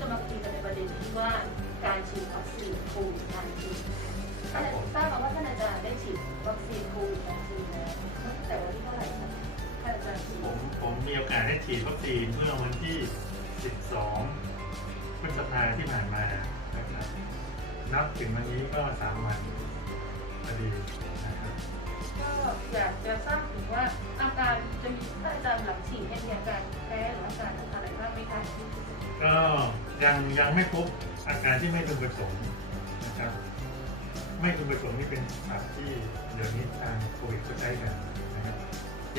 จะมาคุยกันในประเด็นที่ว่าการฉีดวัคซีนโควิด -19 ท่านทราบมาว่าท่านอาจารย์ได้ฉีดวัคซีนโควิด -19 แล้วตั้งแต่วันที่เท่าไหร่คะท่านอาจารย์ฉีดผมผมมีโอกาสได้ฉีดวัคซีนเมื่อวันที่ 12 พฤษภาที่ผ่านมานะครับนับถึงวันนี้ก็ 3 วันพอดีนะครับก็อยากจะทราบถึงว่าอาการจะมีท่านอาจารย์หลังฉีดเนี่ยมีอาการ ก็ยังยังไม่พบอาการที่ไม่พึงประสงค์นะครับ ไม่พึงประสงค์นี่เป็นศัพท์ที่เดี๋ยวนี้ทางโควิดเขาใช้กันนะครับ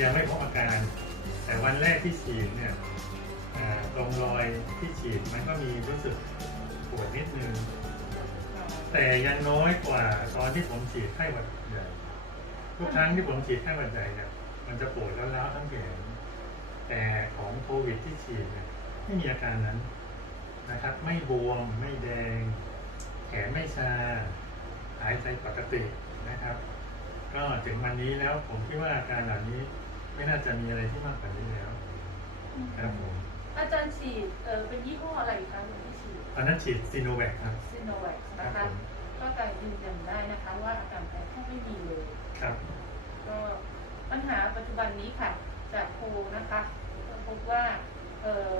ยังไม่พบอาการ แต่วันแรกที่ฉีดเนี่ยตรงรอยที่ฉีดมันก็มีรู้สึกปวดนิดนึง แต่ยังน้อยกว่าตอนที่ผมฉีดไข้หวัดใหญ่ทุกครั้งที่ผมฉีดไข้หวัดใหญ่เนี่ยมันจะปวดแล้วล้าทั้งแขนแต่ของโควิดที่ฉีดเนี่ย ไม่มีอาการนั้นนะครับ ไม่บวม ไม่แดง แขนไม่ชา หายใจปกตินะครับ ก็ถึงวันนี้แล้วผมคิดว่าอาการเหล่านี้ไม่น่าจะมีอะไรที่มากกว่านี้แล้วครับผมอาจารย์ฉีดเออเป็นยี่ห้ออะไรคะวันที่ฉีดตอนนั้นฉีดซีโนแวคครับซิโนแวคครันะบผคะมก็การยืนยันได้นะคะ ว่าอาการแพ้แทบไม่มีเลยครับก็ปัญหาปัจจุบันนี้ค่ะ จากโพลนะคะก็พบว่าเอ่อ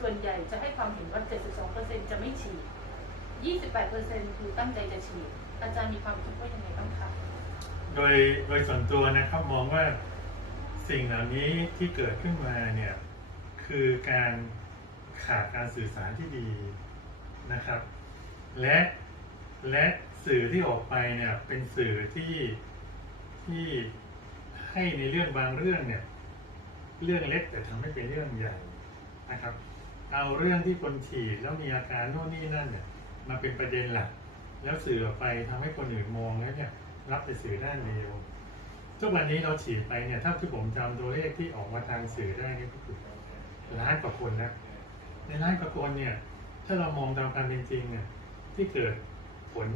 ส่วนใหญ่จะให้ความเห็นว่า 72%จะไม่ฉีด 28%คือตั้งใจจะฉีด อาจารย์มีความคิดว่ายังไงบ้างคะ โดยโดยส่วนตัวนะครับมองว่าสิ่งเหล่านี้ที่เกิดขึ้นมาเนี่ยคือการขาดการสื่อสารที่ดีนะครับ และและสื่อที่ออกไปเนี่ยเป็นสื่อที่ที่ให้ในเรื่องบางเรื่องเนี่ยเรื่องเล็กแต่ทำให้เป็นเรื่องใหญ่นะครับ เอาเรื่องที่คนฉีดแล้วมีอาการโน่นนี่นั่นเนี่ยมาเป็นประเด็นหลัก แล้วสื่อออกไปทำให้คนอื่นมองแล้วเนี่ยรับแต่สื่อด้านเดียวทุกวันนี้เราฉีดไปเนี่ยถ้าที่ผมจำตัวเลขที่ออกมาทางสื่อได้นี่ก็คือล้านกว่าคนนะในล้านกว่าคนเนี่ยถ้าเรามองตามความเป็นจริงเนี่ยที่เกิดผล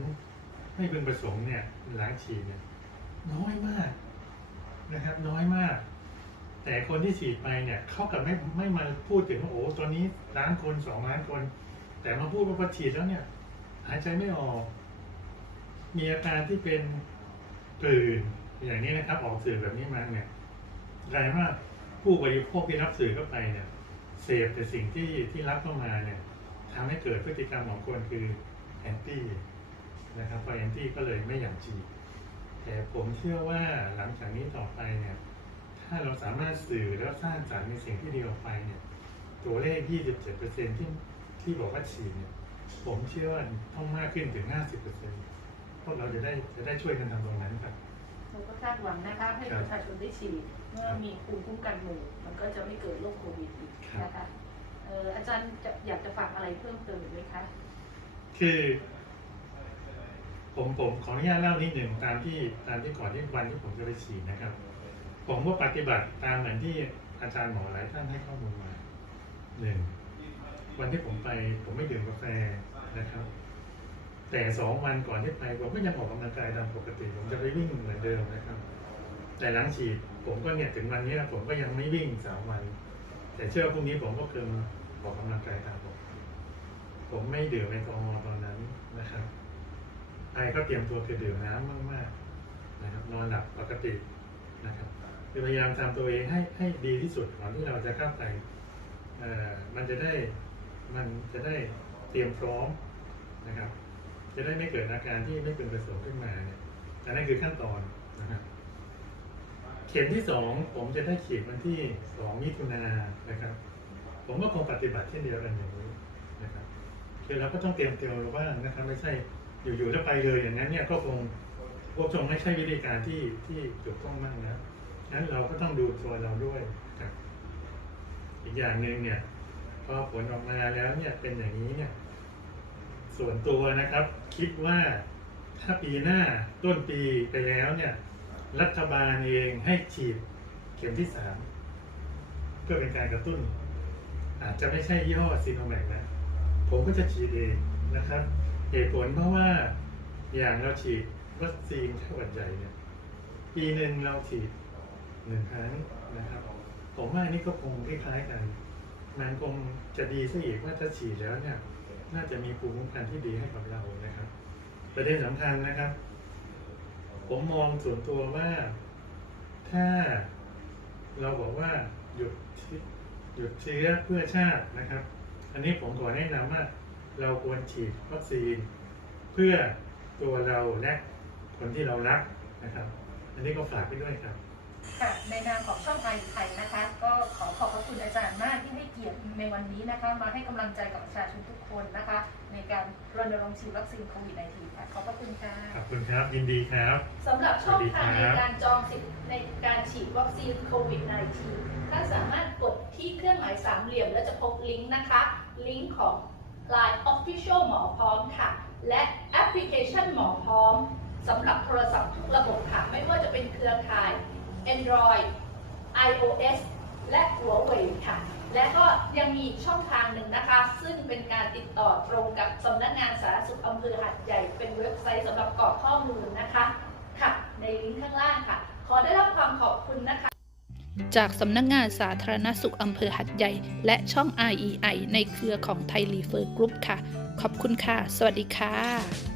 ไม่เป็นประสงค์เนี่ยหลังฉีดเนี่ยน้อยมากนะครับน้อยมาก แต่คนที่ฉีดไปเนี่ยเขากับไม่ไม่มาพูดถึงว่าโอ้ตอนนี้ล้านคนสองล้านคน แต่มาพูดว่าพอฉีดแล้วเนี่ย หายใจไม่ออก มีอาการที่เป็นตื่นอย่างนี้นะครับ ออกสื่อแบบนี้มาเนี่ยกลายว่าผู้บริโภคที่รับสื่อเข้าไปเนี่ยเสพแต่สิ่งที่ที่รับเข้ามาเนี่ยทำให้เกิดพฤติกรรมของคนคือแอนตี้นะครับพอแอนตี้ก็เลยไม่อยากฉีดแต่ผมเชื่อว่าหลังจากนี้ต่อไปเนี่ย ถ้าเราสามารถสื่อแล้วสร้างสรรค์ในสิ่งที่ดีออกไปเนี่ย ตัวเลข 27%ที่ที่บอกว่าฉีดเนี่ย ผมเชื่อว่าต้องมากขึ้นถึง 50%พวกเราจะได้จะได้ช่วยกันทำตรงนั้นครับเราก็คาดหวังนะคะให้ครับประชาชนได้ฉีดเมื่อมีภูมิคุ้มกันหมู่มันก็จะไม่เกิดโรคโควิดอีกครับนะคะเอ่ออาจารย์จะอยากจะฝากอะไรเพิ่มเติมอีกไหมคะ คือผมผมขออนุญาตเล่านิดหนึ่งตามที่ตามที่ก่อนที่วันที่ผมจะไปฉีดนะครับ ผมก็ปฏิบัติตามเหมือนที่อาจารย์หมอหลายท่านให้ข้อมูลมาหนึ่งวันที่ผมไปผมไม่ดื่มกาแฟนะครับ แต่สองวันก่อนที่ไปผมก็ยังออกกำลังกายตามปกติ ผมจะไปวิ่งเหมือนเดิมนะครับ แต่หลังฉีดผมก็เนี่ยถึงวันนี้นะผมก็ยังไม่วิ่งสามวัน แต่เชื่อพรุ่งนี้ผมก็เพิ่มออกกำลังกายตามปกติผมไม่ดื่มแอลกอฮอล์ตอนนั้นนะครับไปก็เตรียมตัวคือดื่มน้ำมากๆนะครับนอนหลับปกตินะครับ คือพยายามทำตัวเองให้ให้ดีที่สุดก่อนที่เราจะเข้าไปมันจะได้มันจะได้เตรียมพร้อมนะครับ จะได้ไม่เกิดอาการที่ไม่เป็นประสงค์ขึ้นมาเนี่ยอันนั้นคือขั้นตอนนะครับเข็มที่สองผมจะได้ฉีดวันที่สองมิถุนายนนะครับ ผมก็คงปฏิบัติเช่นเดียวกันอย่างนี้นะครับคือเราก็ต้องเตรียมตัวบ้างนะครับไม่ใช่อยู่ๆแล้วไปเลยอย่างนั้นเนี่ยก็คงพวกชงไม่ใช่วิธีการที่ที่ถูกต้องมากนะ นั้นเราก็ต้องดูตัวเราด้วย อีกอย่างหนึ่งเนี่ย พอผลออกมาแล้วเนี่ยเป็นอย่างนี้เนี่ย ส่วนตัวนะครับ คิดว่าถ้าปีหน้าต้นปีไปแล้วเนี่ย รัฐบาลเองให้ฉีดเข็มที่สามเพื่อเป็นการกระตุ้น อาจจะไม่ใช่ยี่ห้อซีโนแวคนะ ผมก็จะฉีดเองนะครับ เหตุผลเพราะว่าอย่างเราฉีดวัคซีนไข้หวัดใหญ่เนี่ย ปีหนึ่งเราฉีด หนึ่งครั้งนะครับ ผมว่านี่ก็คงคล้ายๆกัน มันคงจะดีซะอีกว่าถ้าฉีดแล้วเนี่ยน่าจะมีภูมิคุ้มกันที่ดีให้กับเรานะครับ ประเด็นสำคัญนะครับ ผมมองส่วนตัวว่าถ้าเราบอกว่าหยุดหยุดเชื้อเพื่อชาตินะครับ อันนี้ผมขอแนะนำว่าเราควรฉีดวัคซีน เพื่อตัวเราและคนที่เรารักนะครับ อันนี้ก็ฝากไปด้วยครับ ค่ะในนามของช่องไทยไทยนะคะ ก็ขอขอบพระคุณอาจารย์มากที่ให้เกียรติในวันนี้นะคะ มาให้กำลังใจกับประชาชนทุกคนนะคะ ในการรณรงค์ฉีดวัคซีนโควิด -19 ค่ะขอบพระคุณค่ะขอบคุณครับยินดีครับสำหรับช่องทางสวัสในดีครับการจองสิทธิ์ในการฉีดวัคซีนโควิด -19 ท่านสามารถกดที่เครื่องหมายสามเหลี่ยม แล้วจะพบลิงก์นะคะ ลิงก์ของ Line Official หมอพร้อมค่ะ และแอปพลิเคชันหมอพร้อมสำหรับโทรศัพท์ทุกระบบค่ะ Android iOS และ Huawei ค่ะ และก็ยังมีช่องทางหนึ่งนะคะ ซึ่งเป็นการติดต่อตรงกับสำนักงานสาธารณสุขอำเภอหัดใหญ่ เป็นเว็บไซต์สำหรับกรอกข้อมูลนะคะค่ะ ในลิงก์ข้างล่างค่ะ ขอได้รับความขอบคุณนะคะ จากสำนักงงานสาธารณสุขอำเภอหัดใหญ่ และช่อง REI ในเครือของไทยรีเฟอร์กรุ๊ปค่ะ ขอบคุณค่ะ สวัสดีค่ะ